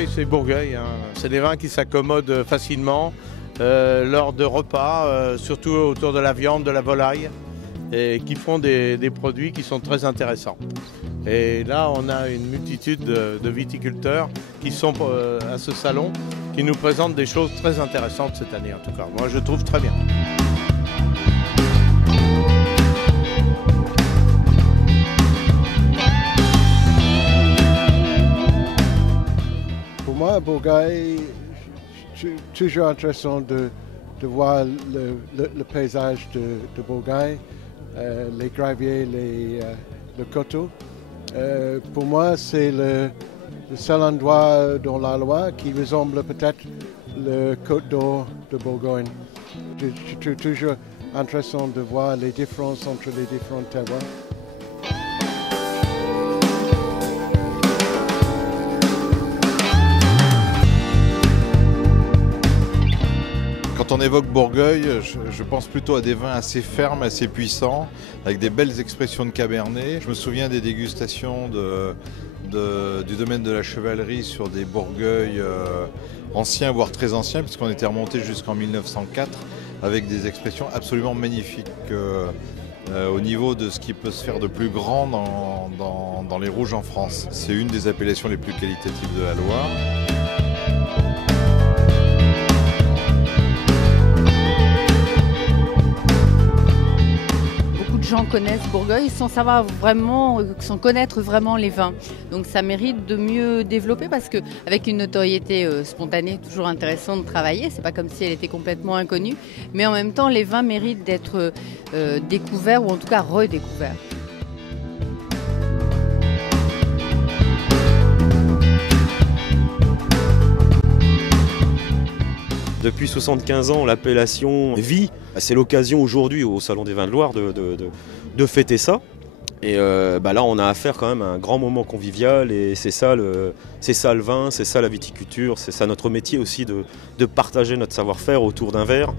Bourgueil, c'est Bourgueil, hein. C'est des vins qui s'accommodent facilement lors de repas, surtout autour de la viande, de la volaille, et qui font des produits qui sont très intéressants. Et là, on a une multitude de viticulteurs qui sont à ce salon, qui nous présentent des choses très intéressantes cette année, en tout cas. Moi, je trouve très bien. Pour moi, Bourgueil, toujours intéressant de voir le paysage de Bourgueil, les graviers, le coteau. Pour moi, c'est le seul endroit dans la Loire qui ressemble peut-être le Côte d'Or de Bourgogne. C'est toujours intéressant de voir les différences entre les différents terroirs. Quand on évoque Bourgueil, je pense plutôt à des vins assez fermes, assez puissants, avec des belles expressions de cabernet. Je me souviens des dégustations du domaine de la chevalerie sur des Bourgueils anciens, voire très anciens, puisqu'on était remonté jusqu'en 1904, avec des expressions absolument magnifiques au niveau de ce qui peut se faire de plus grand dans les rouges en France. C'est une des appellations les plus qualitatives de la Loire. Les gens connaissent Bourgueil sans savoir vraiment, sans connaître vraiment les vins. Donc ça mérite de mieux développer parce qu'avec une notoriété spontanée, toujours intéressant de travailler. C'est pas comme si elle était complètement inconnue, mais en même temps, les vins méritent d'être découverts ou en tout cas redécouverts. Depuis 75 ans, l'appellation vit. C'est l'occasion aujourd'hui au Salon des Vins de Loire de fêter ça. Et là, on a affaire quand même à un grand moment convivial et c'est ça le vin, c'est ça la viticulture, c'est ça notre métier aussi de partager notre savoir-faire autour d'un verre.